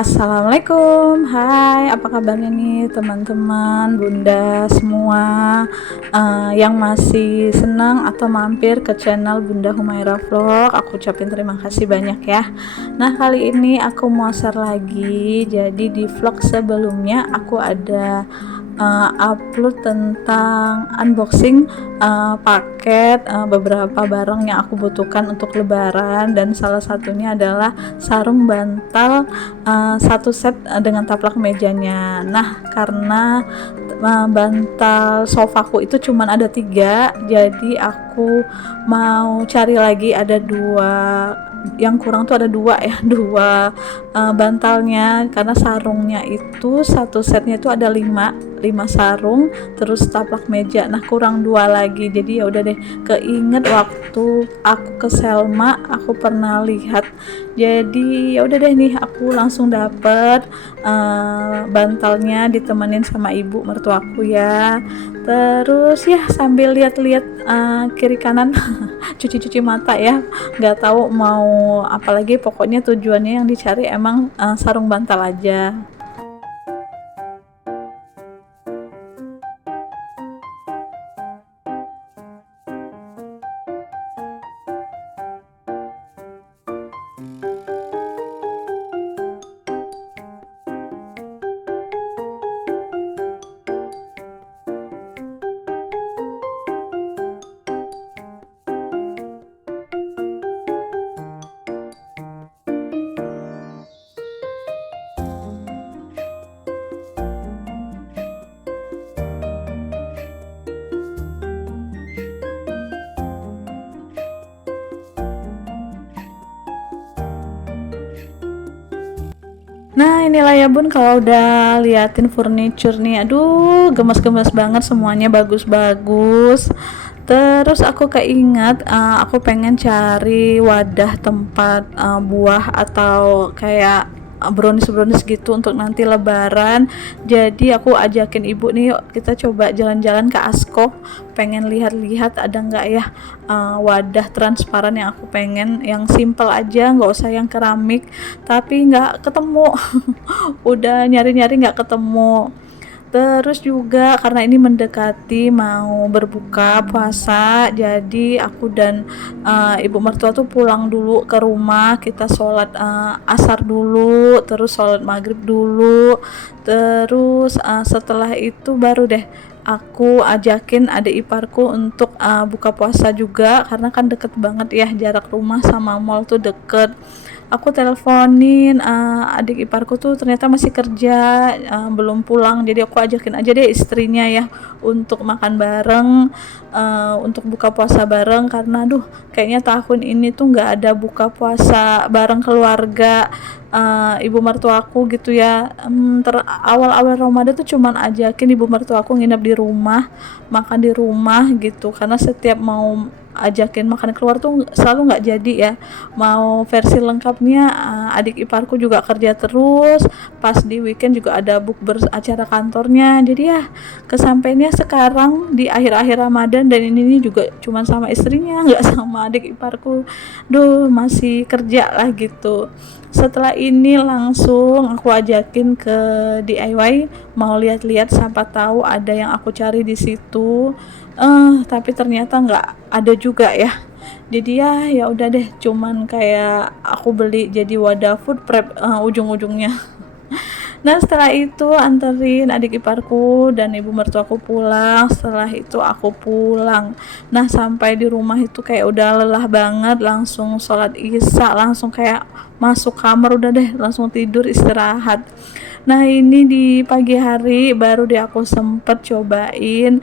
Assalamualaikum, hai, apa kabarnya nih teman-teman, bunda semua yang masih senang atau mampir ke channel Bunda Humaira Vlog. Aku ucapin terima kasih banyak ya. Nah, kali ini aku mau share lagi. Jadi di vlog sebelumnya aku ada upload tentang unboxing paket beberapa barang yang aku butuhkan untuk lebaran, dan salah satunya adalah sarung bantal satu set dengan taplak mejanya. Nah, karena bantal sofaku itu cuman ada 3, jadi aku mau cari lagi, ada 2 yang kurang tuh, ada 2 ya, 2 bantalnya, karena sarungnya itu satu setnya itu ada 5 sarung terus taplak meja. Nah, kurang 2 lagi, jadi ya udah deh, keinget waktu aku ke Selma aku pernah lihat, jadi ya udah deh nih, aku langsung dapet bantalnya ditemenin sama ibu mertuaku ya. Terus ya sambil lihat-lihat kiri kanan cuci-cuci mata ya, nggak tahu mau apalagi, pokoknya tujuannya yang dicari emang sarung bantal aja. Nah, inilah ya bun, kalau udah liatin furniture nih, aduh gemes-gemes banget, semuanya bagus-bagus. Terus aku keingat aku pengen cari wadah tempat buah atau kayak brownies gitu untuk nanti lebaran. Jadi aku ajakin ibu nih, yuk kita coba jalan-jalan ke Asko, pengen lihat-lihat ada nggak ya wadah transparan yang aku pengen, yang simple aja, nggak usah yang keramik. Tapi nggak ketemu. Udah nyari-nyari nggak ketemu. Terus juga karena ini mendekati mau berbuka puasa, jadi aku dan ibu mertua tuh pulang dulu ke rumah, kita sholat asar dulu, terus sholat maghrib dulu, terus setelah itu baru deh aku ajakin adik iparku untuk buka puasa juga, karena kan deket banget ya, jarak rumah sama mall tuh deket. Aku teleponin adik iparku tuh ternyata masih kerja, belum pulang, jadi aku ajakin aja deh istrinya ya untuk makan bareng, untuk buka puasa bareng, karena aduh kayaknya tahun ini tuh nggak ada buka puasa bareng keluarga ibu mertuaku gitu ya. Awal-awal Ramadan tuh cuman ajakin ibu mertuaku nginep di rumah, makan di rumah gitu, karena setiap mau ajakin makan keluar tuh selalu nggak jadi ya. Mau versi lengkapnya adik iparku juga kerja terus, pas di weekend juga ada bukber acara kantornya, jadi ya kesampainya sekarang di akhir-akhir Ramadan, dan ini juga cuman sama istrinya, nggak sama adik iparku. Duh, masih kerja lah gitu. Setelah ini langsung aku ajakin ke DIY, mau lihat-lihat siapa tahu ada yang aku cari di situ. Tapi ternyata nggak ada juga ya. Jadi ya udah deh, cuman kayak aku beli jadi wadah food prep ujung-ujungnya. Nah, setelah itu anterin adik iparku dan ibu mertuaku pulang. Setelah itu aku pulang. Nah, sampai di rumah itu kayak udah lelah banget, langsung sholat isya, langsung kayak masuk kamar, udah deh langsung tidur istirahat. Nah, ini di pagi hari baru deh aku sempet cobain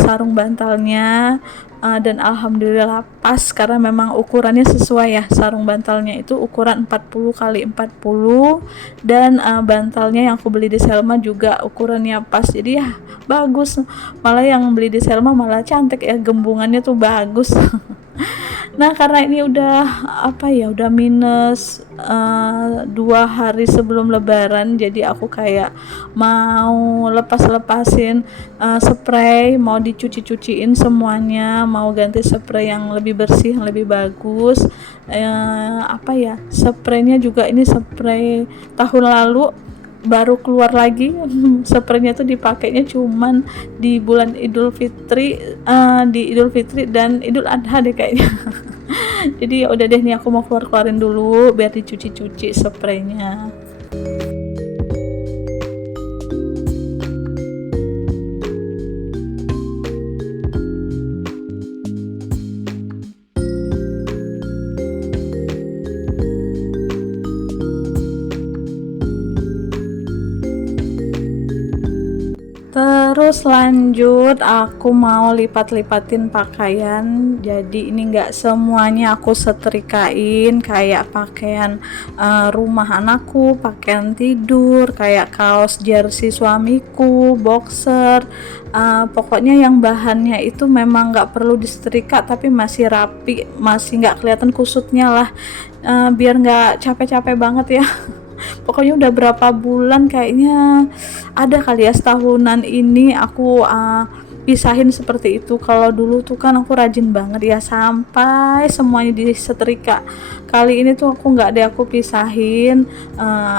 sarung bantalnya, dan alhamdulillah pas, karena memang ukurannya sesuai ya, sarung bantalnya itu ukuran 40 kali 40, dan bantalnya yang aku beli di Selma juga ukurannya pas, jadi ya bagus. Malah yang beli di Selma malah cantik ya, gembungannya tuh bagus. Nah, karena ini udah apa ya, udah minus 2 hari sebelum Lebaran, jadi aku kayak mau lepas-lepasin spray, mau dicuci-cuciin semuanya, mau ganti spray yang lebih bersih, yang lebih bagus. Apa ya, spraynya juga ini spray tahun lalu baru keluar lagi. Spraynya tuh dipakainya cuman di bulan Idul Fitri, di Idul Fitri dan Idul Adha deh kayaknya. Jadi ya udah deh nih, aku mau keluarin dulu biar dicuci-cuci spraynya. Terus lanjut aku mau lipat-lipatin pakaian, jadi ini enggak semuanya aku setrikain, kayak pakaian rumah anakku, pakaian tidur, kayak kaos jersey suamiku, boxer, pokoknya yang bahannya itu memang nggak perlu disetrika tapi masih rapi, masih nggak kelihatan kusutnya lah, biar nggak capek-capek banget ya. Pokoknya udah berapa bulan, kayaknya ada kali ya setahunan ini aku pisahin seperti itu. Kalau dulu tuh kan aku rajin banget ya sampai semuanya disetrika. Kali ini tuh aku nggak, ada aku pisahin,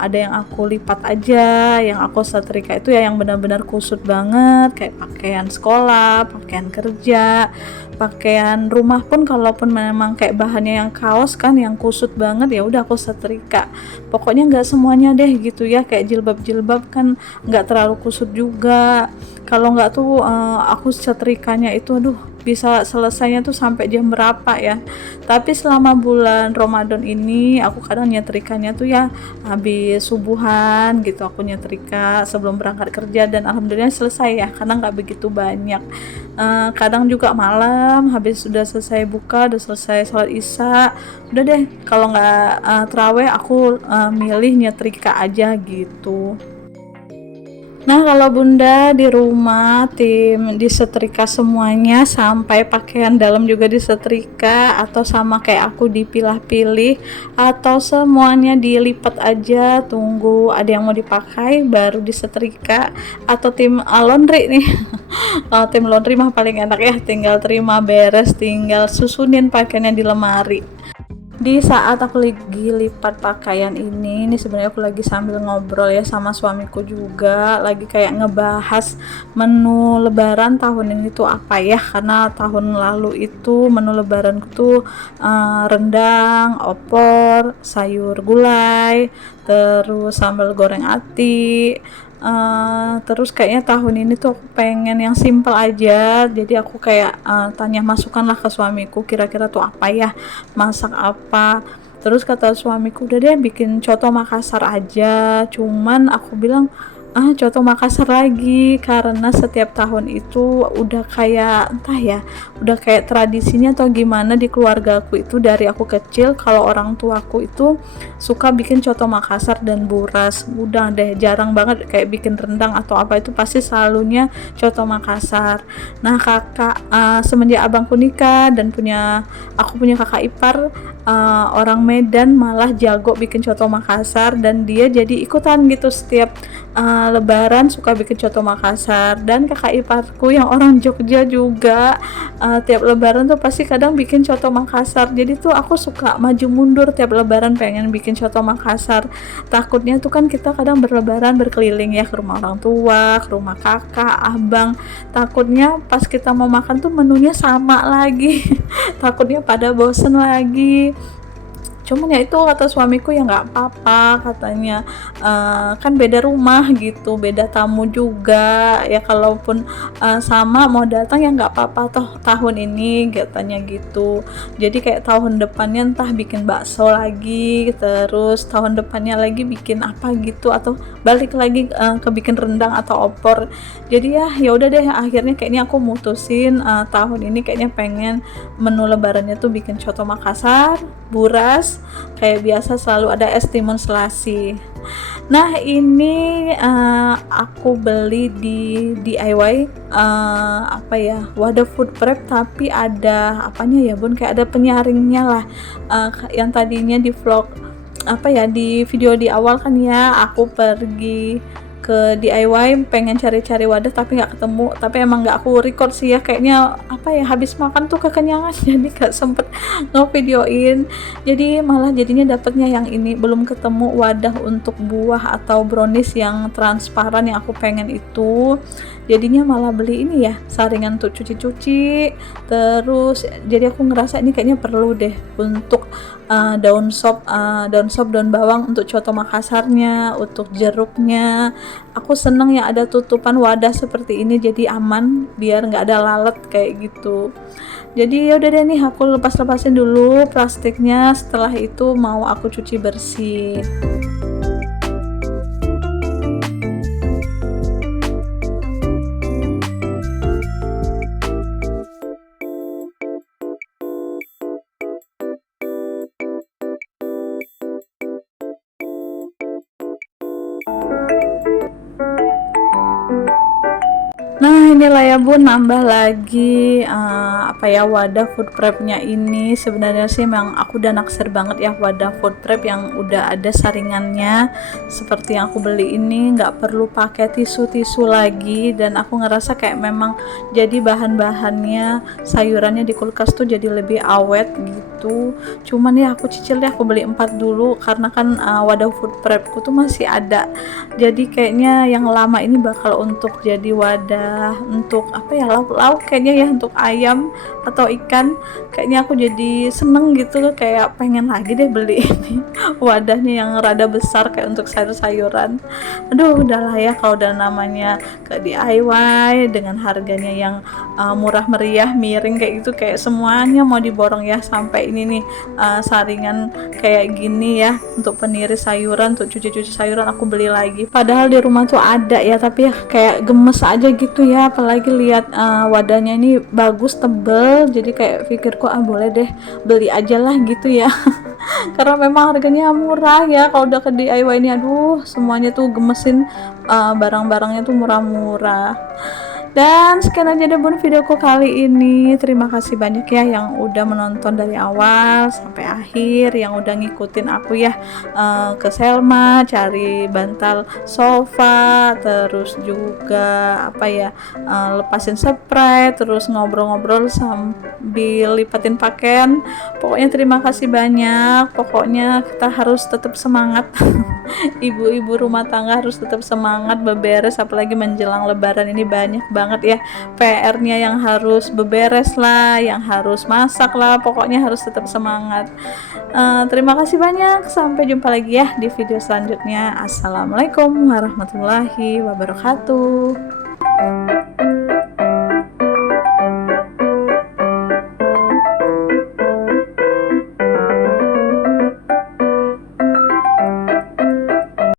ada yang aku lipat aja, yang aku setrika itu ya yang benar-benar kusut banget, kayak pakaian sekolah, pakaian kerja, pakaian rumah pun kalaupun memang kayak bahannya yang kaos kan yang kusut banget, ya udah aku setrika. Pokoknya nggak semuanya deh gitu ya, kayak jilbab-jilbab kan nggak terlalu kusut juga. Kalau nggak tuh aku setrikanya itu aduh bisa selesainya tuh sampai jam berapa ya. Tapi selama bulan Ramadan ini aku kadang nyetrikanya tuh ya habis subuhan gitu, aku nyetrika sebelum berangkat kerja dan alhamdulillah selesai ya, karena nggak begitu banyak. Kadang juga malam habis sudah selesai buka, udah selesai sholat isya, udah deh kalau nggak terawih aku milih nyetrika aja gitu. Nah, kalau bunda di rumah tim disetrika semuanya sampai pakaian dalam juga disetrika, atau sama kayak aku dipilah-pilih, atau semuanya dilipat aja tunggu ada yang mau dipakai baru disetrika, atau tim laundry nih. Tim laundry mah paling enak ya, tinggal terima beres, tinggal susunin pakaiannya di lemari. Di saat aku lagi lipat pakaian ini sebenarnya aku lagi sambil ngobrol ya sama suamiku juga, lagi kayak ngebahas menu lebaran tahun ini tuh apa ya, karena tahun lalu itu menu lebaranku tuh rendang, opor, sayur gulai, terus sambal goreng ati. Terus kayaknya tahun ini tuh aku pengen yang simple aja, jadi aku kayak tanya masukan lah ke suamiku, kira-kira tuh apa ya, masak apa. Terus kata suamiku udah deh bikin coto Makassar aja, cuman aku bilang coto Makassar lagi, karena setiap tahun itu udah kayak entah ya, udah kayak tradisinya atau gimana di keluargaku itu dari aku kecil, kalau orang tuaku itu suka bikin coto Makassar dan buras, udah deh jarang banget kayak bikin rendang atau apa, itu pasti selalunya coto Makassar. Nah kakak semenjak abangku nikah dan aku punya kakak ipar orang Medan, malah jago bikin coto Makassar dan dia jadi ikutan gitu setiap lebaran suka bikin coto Makassar. Dan kakak iparku yang orang Jogja juga tiap lebaran tuh pasti kadang bikin coto Makassar, jadi tuh aku suka maju mundur tiap lebaran pengen bikin coto Makassar. Takutnya tuh kan kita kadang berlebaran berkeliling ya ke rumah orang tua, ke rumah kakak, abang, takutnya pas kita mau makan tuh menunya sama lagi. Takutnya pada bosen lagi. Cuman ya itu kata suamiku ya nggak apa-apa, katanya kan beda rumah gitu, beda tamu juga ya, kalaupun sama mau datang ya nggak apa-apa toh tahun ini, katanya gitu. Jadi kayak tahun depannya entah bikin bakso lagi, terus tahun depannya lagi bikin apa gitu, atau balik lagi ke bikin rendang atau opor. Jadi ya udah deh, akhirnya kayaknya aku mutusin tahun ini kayaknya pengen menu lebarannya tuh bikin coto Makassar, buras, kayak biasa selalu ada es timun selasi. Nah ini aku beli di DIY, apa ya, wadah food prep tapi ada apanya ya bun, kayak ada penyaringnya lah. Yang tadinya di vlog apa ya, di video di awal kan ya aku pergi ke DIY pengen cari-cari wadah tapi nggak ketemu, tapi emang nggak aku record sih ya, kayaknya apa ya, habis makan tuh kekenyangan jadi nggak sempet ngevideoin, jadi malah jadinya dapetnya yang ini, belum ketemu wadah untuk buah atau brownies yang transparan yang aku pengen itu, jadinya malah beli ini ya, saringan untuk cuci-cuci. Terus jadi aku ngerasa ini kayaknya perlu deh untuk daun sop, daun bawang untuk coto Makassarnya, untuk jeruknya. Aku seneng ya ada tutupan wadah seperti ini, jadi aman biar nggak ada lalat kayak gitu. Jadi ya udah deh nih, aku lepasin dulu plastiknya, setelah itu mau aku cuci bersih. Nah inilah ya bun, nambah lagi apa ya, wadah food prepnya ini. Sebenarnya sih memang aku udah naksir banget ya wadah food prep yang udah ada saringannya seperti yang aku beli ini, nggak perlu pakai tisu lagi, dan aku ngerasa kayak memang jadi bahan-bahannya, sayurannya di kulkas tuh jadi lebih awet gitu. Cuman ya aku cicil deh, aku beli 4 dulu karena kan wadah food prepku tuh masih ada, jadi kayaknya yang lama ini bakal untuk jadi wadah untuk apa ya, lauk-lauk kayaknya ya, untuk ayam atau ikan. Kayaknya aku jadi seneng gitu, kayak pengen lagi deh beli ini wadahnya yang rada besar kayak untuk sayur-sayuran. Aduh udahlah ya, kalau udah namanya ke DIY dengan harganya yang murah meriah, miring kayak gitu, kayak semuanya mau diborong ya. Sampai ini nih saringan kayak gini ya untuk peniris sayuran, untuk cuci-cuci sayuran aku beli lagi, padahal di rumah tuh ada ya, tapi ya kayak gemes aja gitu ya, apalagi lihat wadahnya ini bagus, tebel, jadi kayak pikirku boleh deh beli aja lah gitu ya. Karena memang harganya murah ya, kalau udah ke DIY ini aduh semuanya tuh gemesin, barang-barangnya tuh murah-murah. Dan sekian aja deh bun videoku kali ini. Terima kasih banyak ya yang udah menonton dari awal sampai akhir, yang udah ngikutin aku ya ke Selma cari bantal sofa, terus juga apa ya, lepasin spray, terus ngobrol-ngobrol sambil lipatin pakaian. Pokoknya terima kasih banyak. Pokoknya kita harus tetap semangat. Ibu-ibu rumah tangga harus tetap semangat beberes, apalagi menjelang lebaran ini banyak banget ya PR-nya yang harus beberes lah, yang harus masak lah, pokoknya harus tetap semangat. Terima kasih banyak, sampai jumpa lagi ya di video selanjutnya. Assalamualaikum warahmatullahi wabarakatuh.